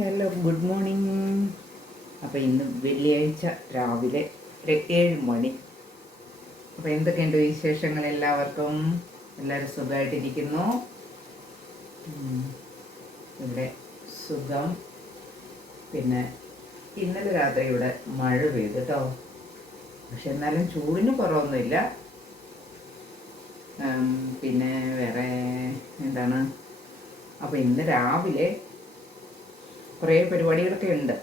Hello, good morning. അപ്പോൾ ഇന്ന് വെള്ളിയാഴ്ച രാവിലെ ഒരു 7 മണി. അപ്പോൾ എന്തൊക്കെയുണ്ട് വിശേഷങ്ങൾ എല്ലാവർക്കും? എല്ലാവരും സുഖമായിട്ടിരിക്കുന്നു. ഇവിടെ സുഖം. പിന്നെ ഇന്നലെ രാത്രി ഇവിടെ മഴ പെയ്തു കേട്ടോ. പക്ഷെ എന്നാലും ചൂടിന് കുറവൊന്നുമില്ല. പിന്നെ വേറെ എന്താണ്, അപ്പോൾ ഇന്ന് രാവിലെ കുറേ പരിപാടികളൊക്കെ ഉണ്ട്.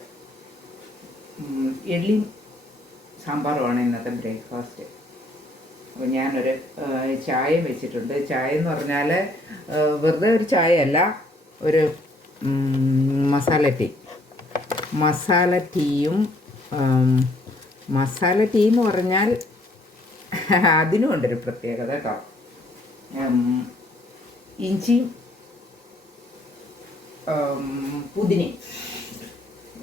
ഇഡ്ഡലിയും സാമ്പാറുമാണ് ഇന്നത്തെ ബ്രേക്ക്ഫാസ്റ്റ്. അപ്പോൾ ഞാനൊരു ചായ വെച്ചിട്ടുണ്ട്. ചായ എന്ന് പറഞ്ഞാൽ വെറുതെ ഒരു ചായ അല്ല, ഒരു മസാല ടീയും. മസാല ടീ എന്ന് പറഞ്ഞാൽ അതിനും ഉണ്ടൊരു പ്രത്യേകത കേട്ടോ. ഇഞ്ചിയും പുതിനയും,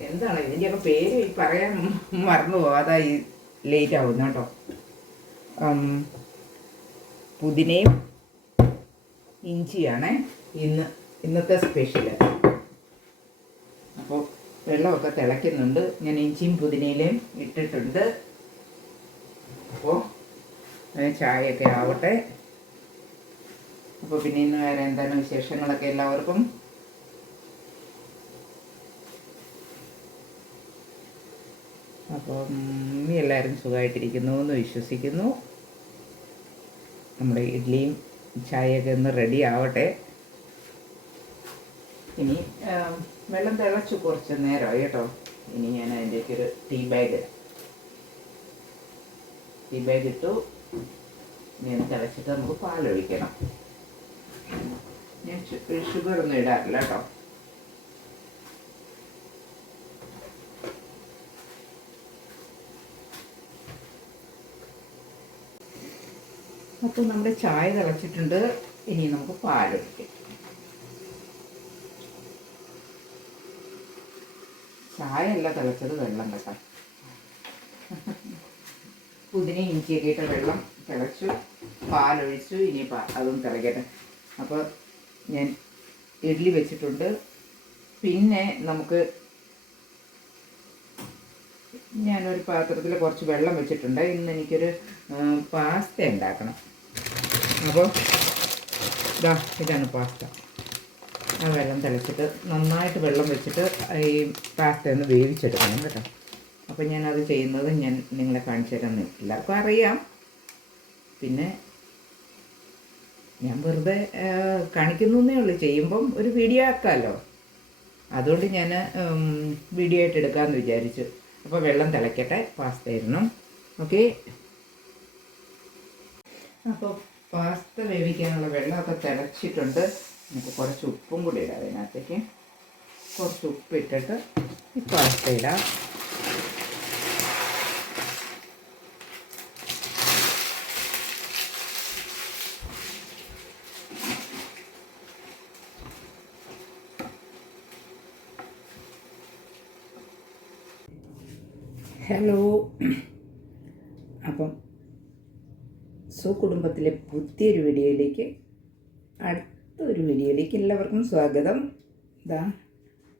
എന്താണ് ഇതിൻ്റെയൊക്കെ പേര് പറയാൻ മറന്നു പോകാതെ ഈ ലേറ്റ് ആവുന്നു കേട്ടോ. പുതിനയും ഇഞ്ചിയാണ് ഇന്നത്തെ സ്പെഷ്യൽ. അപ്പോൾ വെള്ളമൊക്കെ തിളയ്ക്കുന്നുണ്ട്. ഞാൻ ഇഞ്ചിയും പുതിനയിലും ഇട്ടിട്ടുണ്ട്. അപ്പോൾ ചായയൊക്കെ ആവട്ടെ. അപ്പോൾ പിന്നെ ഇന്ന് വേറെ എന്താണ് വിശേഷങ്ങളൊക്കെ എല്ലാവർക്കും? അപ്പം എല്ലാവരും സുഖമായിട്ടിരിക്കുന്നു എന്ന് വിശ്വസിക്കുന്നു. നമ്മുടെ ഇഡ്ഡലിയും ചായയൊക്കെ ഒന്ന് റെഡി ആവട്ടെ. ഇനി വെള്ളം തിളച്ചു കുറച്ച് നേരമായി കേട്ടോ. ഇനി ഞാൻ അതിൻ്റെയൊക്കെ ഒരു ടീ ബാഗ് ഇട്ടു. ഇനി തിളച്ചിട്ട് നമുക്ക് പാലൊഴിക്കണം. ഞാൻ ഷുഗറൊന്നും ഇടാറില്ല കേട്ടോ. അപ്പോൾ നമ്മുടെ ചായ തിളച്ചിട്ടുണ്ട്. ഇനി നമുക്ക് പാലൊഴിക്കാം. ചായ അല്ല തിളച്ചത്, വെള്ളം കേട്ടോ. പുതിന ഇഞ്ചിയൊക്കെ ഇട്ട വെള്ളം തിളച്ചു, പാലൊഴിച്ചു. ഇനി അതും തിളക്കട്ടെ. അപ്പോൾ ഞാൻ ഇഡ്ഡലി വെച്ചിട്ടുണ്ട്. പിന്നെ ഞാനൊരു പാത്രത്തിൽ കുറച്ച് വെള്ളം വെച്ചിട്ടുണ്ട്. ഇന്ന് എനിക്കൊരു പാസ്ത ഉണ്ടാക്കണം. അപ്പോൾ ഇതാണ് പാസ്ത. ആ വെള്ളം തിളച്ചിട്ട് നന്നായിട്ട് വെള്ളം വെച്ചിട്ട് ഈ പാസ്ത ഒന്ന് വേവിച്ചെടുക്കണം കേട്ടോ. അപ്പോൾ ഞാനത് ചെയ്യുന്നത് ഞാൻ നിങ്ങളെ കാണിച്ചു തരാൻ എല്ലാവർക്കും അറിയാം. പിന്നെ ഞാൻ വെറുതെ കാണിക്കുന്നേ ഉള്ളൂ. ചെയ്യുമ്പം ഒരു വീഡിയോ ആക്കാമല്ലോ, അതുകൊണ്ട് ഞാൻ വീഡിയോ ആയിട്ട് എടുക്കാമെന്ന് വിചാരിച്ചു. അപ്പോൾ വെള്ളം തിളയ്ക്കട്ടെ, പാസ്ത ഇടണം. ഓക്കെ. അപ്പോൾ പാസ്ത വേവിക്കാനുള്ള വെള്ളമൊക്കെ തിളച്ചിട്ടുണ്ട്. നമുക്ക് കുറച്ച് ഉപ്പും കൂടി ഇടാം. അതിനകത്തേക്ക് കുറച്ച് ഉപ്പ് ഇട്ടിട്ട് ഈ പാസ്ത ഇടാം. ഹലോ. അപ്പം കുടുംബത്തിലെ പുതിയൊരു അടുത്തൊരു വീഡിയോയിലേക്ക് എല്ലാവർക്കും സ്വാഗതം.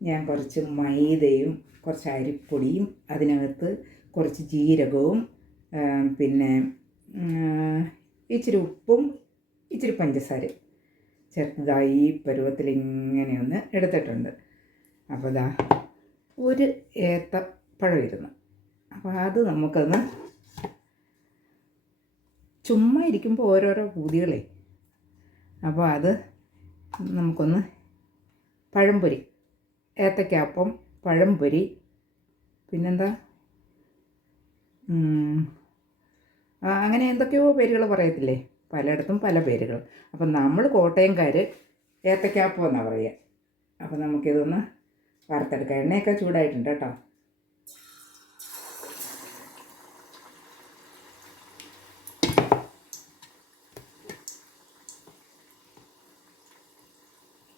ഞാൻ കുറച്ച് മൈദയും കുറച്ച് അരിപ്പൊടിയും അതിനകത്ത് കുറച്ച് ജീരകവും പിന്നെ ഇച്ചിരി ഉപ്പും ഇച്ചിരി പഞ്ചസാരയും ചേർത്തതായി ഈ പരുവത്തിൽ ഇങ്ങനെയൊന്ന് എടുത്തിട്ടുണ്ട്. അപ്പോൾ ഒരു ഏത്തപ്പഴം ഇരുന്നു. അപ്പോൾ അത് നമുക്കൊന്ന് ചുമ്മാ ഇരിക്കുമ്പോൾ ഓരോരോ പൂതികളെ. അപ്പോൾ അത് നമുക്കൊന്ന് പഴംപൊരി, ഏത്തയ്ക്കാപ്പം, പഴംപൊരി, പിന്നെന്താ അങ്ങനെ എന്തൊക്കെയോ പേരുകൾ പറയത്തില്ലേ, പലയിടത്തും പല പേരുകൾ. അപ്പം നമ്മൾ കോട്ടയംകാർ ഏത്തയ്ക്കാപ്പം എന്നാണ് പറയുക. അപ്പോൾ നമുക്കിതൊന്ന് വറുത്തെടുക്കാം. എണ്ണയൊക്കെ ചൂടായിട്ടുണ്ട് കേട്ടോ.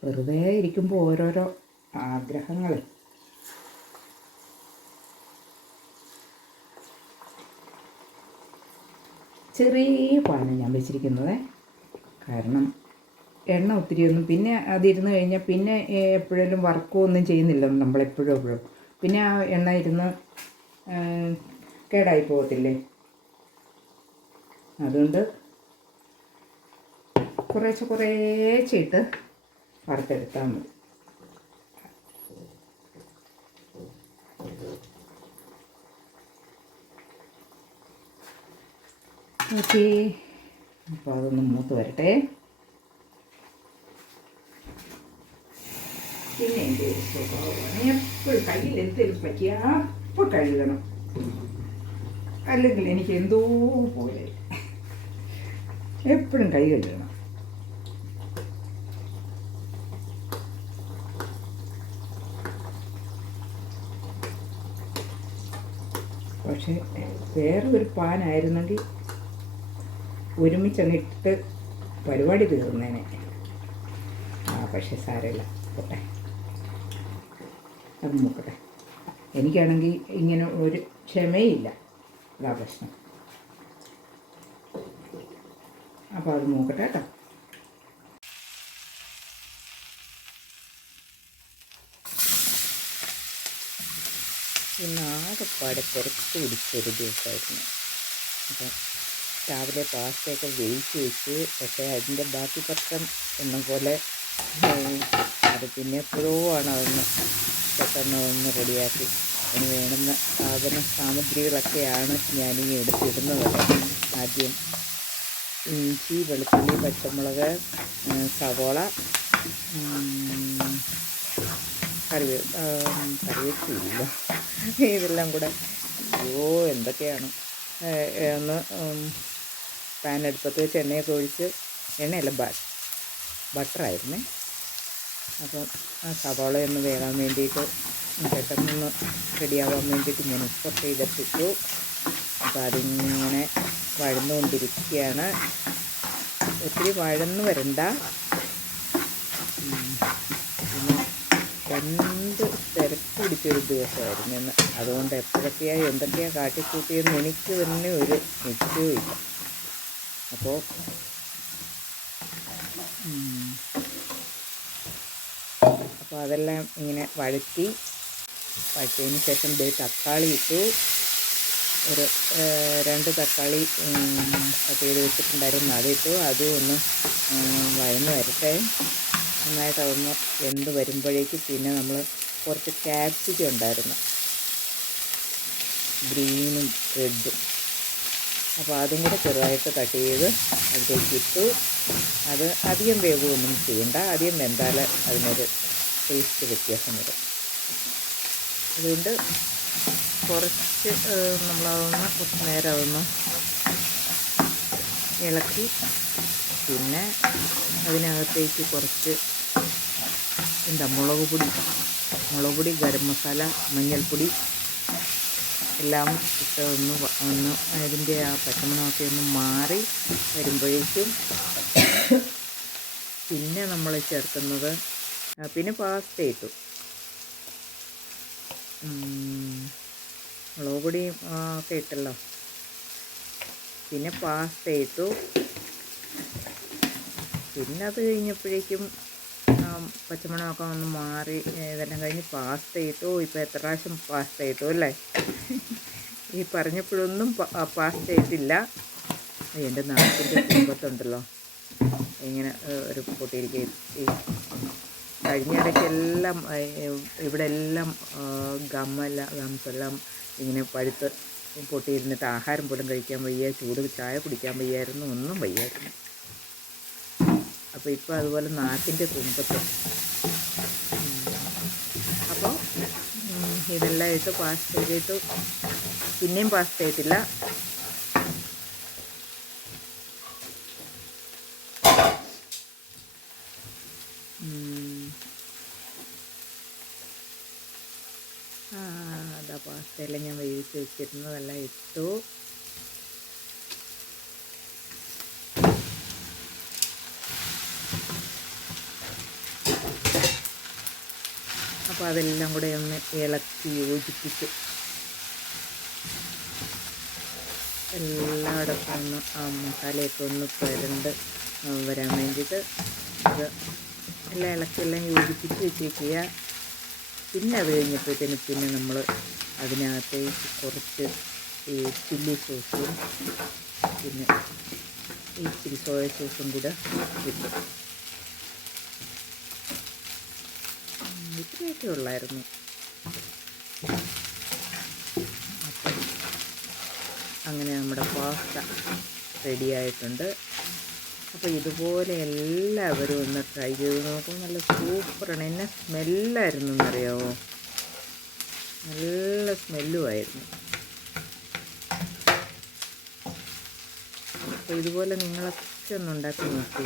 വെറുതെ ഇരിക്കുമ്പോൾ ഓരോരോ ആഗ്രഹങ്ങൾ. ചെറിയ പാനാണ് ഞാൻ വെച്ചിരിക്കുന്നത്. കാരണം എണ്ണ ഒത്തിരിയൊന്നും പിന്നെ അതിരുന്ന് കഴിഞ്ഞാൽ പിന്നെ എപ്പോഴേലും വർക്കൊന്നും ചെയ്യുന്നില്ല നമ്മളെപ്പോഴും പിന്നെ ആ എണ്ണ ഇരുന്ന് കേടായി പോകത്തില്ലേ. അതുകൊണ്ട് കുറേശ്ശെ ഇട്ട് വറുത്തെടുത്താൽ മതി. ഓക്കേ, അപ്പോൾ അതൊന്ന് മൂത്ത് വരട്ടെ. പിന്നെ എൻ്റെ സ്വഭാവമാണ് എപ്പോഴും കയ്യിൽ എന്തെങ്കിലും പറ്റിയാൽ അപ്പോൾ കഴുകണം, അല്ലെങ്കിൽ എനിക്ക് എന്തോ പോലെ എപ്പോഴും കൈ കഴുകണം. പക്ഷേ വേറെ ഒരു പാനായിരുന്നെങ്കിൽ ഒരുമിച്ചങ്ങിട്ട് പരിപാടി തീർന്നേനെ. പക്ഷേ സാരമില്ല, പോട്ടെ, അത് നോക്കട്ടെ. എനിക്കാണെങ്കിൽ ഇങ്ങനെ ഒരു ക്ഷമയില്ല, അതാ പ്രശ്നം. അപ്പോൾ അത് നോക്കട്ടെ കേട്ടോ. ഇന്നാകെപ്പാടെ തിരക്ക് പിടിച്ചൊരു ദിവസമായിരുന്നു. അപ്പം രാവിലെ പാസ്റ്റയൊക്കെ വേവിച്ച് വെച്ച്, പക്ഷേ അതിൻ്റെ ബാക്കി പത്രം എന്ന പോലെ അത് പിന്നെ എപ്പോഴോ ആണ് അതൊന്ന് പെട്ടെന്ന് ഒന്ന് റെഡിയാക്കി അതിന് വേണ്ടുന്ന സാമഗ്രികളൊക്കെയാണ് ഞാനിങ്ങനെ എടുത്തിടുന്നത്. ആദ്യം ഇഞ്ചി, വെളുത്തുള്ളി, പച്ചമുളക്, സവോള, കറിവേപ്പില, ഇതെല്ലാം കൂടെ എന്തൊക്കെയാണ് ഒന്ന് പാൻ അടുപ്പത്ത് വെച്ച് എണ്ണയൊക്കെ ഒഴിച്ച്, എണ്ണയല്ല ബട്ടറായിരുന്നേ. അപ്പം ആ സവാളയൊന്ന് വേകാൻ വേണ്ടിയിട്ട് പെട്ടെന്നൊന്ന് റെഡിയാവാൻ വേണ്ടിയിട്ട് ഞാൻ ഉപ്പൊക്കെ ഇടത്തിട്ടു. അപ്പോൾ അതിങ്ങനെ വഴന്നുകൊണ്ടിരിക്കുകയാണ്. ഒത്തിരി വഴന്ന് വരണ്ട. പിന്നെ എന്ത് തിരക്ക് പിടിച്ചൊരു ദിവസമായിരുന്നു ഇന്ന്. അതുകൊണ്ട് എപ്പോഴൊക്കെയാണ് എന്തൊക്കെയാണ് കാട്ടിക്കൂട്ടിയെന്ന് എനിക്ക് തന്നെ ഒരു നിശ്ചയമില്ല. അപ്പോൾ അതെല്ലാം ഇങ്ങനെ വഴറ്റിയതിന് ശേഷം തക്കാളി ഇട്ടു. ഒരു 2 തക്കാളി കട്ട് ചെയ്ത് വെച്ചിട്ടുണ്ടായിരുന്നു, അതിട്ടു. അതും ഒന്ന് വഴന്ന് വരട്ടെ. നന്നായിട്ട് അതൊന്ന് വെന്ത് വരുമ്പോഴേക്ക് പിന്നെ നമ്മൾ കുറച്ച് ക്യാപ്സിക്കം ഉണ്ടായിരുന്നു, ഗ്രീനും റെഡും. അപ്പോൾ അതും കൂടെ ചെറുതായിട്ട് കട്ട് ചെയ്ത് അതിലേക്ക് ഇട്ടു. അത് അധികം വേവുകയൊന്നും ചെയ്യണ്ട, അധികം വെന്താൽ അതിനൊരു ടേസ്റ്റ് വ്യത്യാസം വരും. അതുകൊണ്ട് കുറച്ച് നമ്മളതൊന്ന് കുറച്ച് നേരം അതൊന്ന് ഇളക്കി, പിന്നെ അതിനകത്തേക്ക് കുറച്ച് മുളക് പൊടി, ഗരം മസാല, മഞ്ഞൾപ്പൊടി എല്ലാം ഇട്ട് ഒന്ന് അതിൻ്റെ ആ പച്ചമണമൊക്കെ ഒന്ന് മാറി വരുമ്പോഴേക്കും പിന്നെ നമ്മൾ ചേർക്കുന്നത്, പിന്നെ പാസ്ത ഇട്ടു. മുളക് പൊടിയും ഒക്കെ ഇട്ടല്ലോ. പിന്നെ പാസ്ത ഇട്ടു. പിന്നെ അത് കഴിഞ്ഞപ്പോഴേക്കും പച്ചമണമൊക്കെ ഒന്ന് മാറി ഇതെല്ലാം കഴിഞ്ഞ് പാസ്ത ഇട്ടു. ഇപ്പോൾ എത്ര പ്രാവശ്യം പാസ്ത ഇട്ടു അല്ലേ? ഈ പറഞ്ഞപ്പോഴൊന്നും പാസ്ത ഇട്ടില്ല. എൻ്റെ നാട്ടിൻ്റെ കുടുംബത്തുണ്ടല്ലോ ഇങ്ങനെ ഒരു പൊട്ടിയിരിക്കും. ഈ കഴിഞ്ഞ ഇടയ്ക്കെല്ലാം ഇവിടെ എല്ലാം ഗംസെല്ലാം ഇങ്ങനെ പഴുത്ത് പൊട്ടിയിരുന്നിട്ട് ആഹാരം പോലും കഴിക്കാൻ വയ്യ, ചൂട് ചായ കുടിക്കാൻ വയ്യായിരുന്നു, ഒന്നും വയ്യായിരുന്നു. അപ്പോൾ ഇപ്പോൾ അതുപോലെ നാട്ടിൻ്റെ തുമ്പത്ത്. അപ്പോൾ ഇതെല്ലാം ഇട്ട് പാസ്ത ഇട്ടു. പിന്നെയും പാസ്ത ഇട്ടില്ല. അതാ പാസ്തയെല്ലാം ഞാൻ വേവിച്ച് വെച്ചിരുന്നതെല്ലാം ഇട്ടു. അപ്പോൾ അതെല്ലാം കൂടെ ഒന്ന് ഇളക്കി യോജിപ്പിച്ച് എല്ലായിടത്തും ഒന്ന് ആ മസാലയൊക്കെ ഒന്ന് വരാൻ വേണ്ടിയിട്ട് അത് എല്ലാം ഇളക്കിയെല്ലാം യോജിപ്പിച്ച് വെച്ചേക്കുക. പിന്നെ അത് കഴിഞ്ഞപ്പോഴത്തേന് പിന്നെ നമ്മൾ അതിനകത്തേക്ക് കുറച്ച് ഈ ചില്ലി സോസും പിന്നെ ഇച്ചിരി സോയ സോസും കൂടെ ഇട്ടു. ഇത്രയൊക്കെ ഉള്ളായിരുന്നു. അപ്പം അങ്ങനെ നമ്മുടെ പാസ്ത റെഡിയായിട്ടുണ്ട്. അപ്പോൾ ഇതുപോലെ എല്ലാവരും ഒന്ന് ട്രൈ ചെയ്ത് നോക്കും. നല്ല സൂപ്പറാണ്. എന്നെ സ്മെല്ലായിരുന്നു എന്നറിയാമോ, നല്ല സ്മെല്ലുമായിരുന്നു. അപ്പോൾ ഇതുപോലെ നിങ്ങളൊക്കെ ഒന്ന് ഉണ്ടാക്കി നോക്കൂ.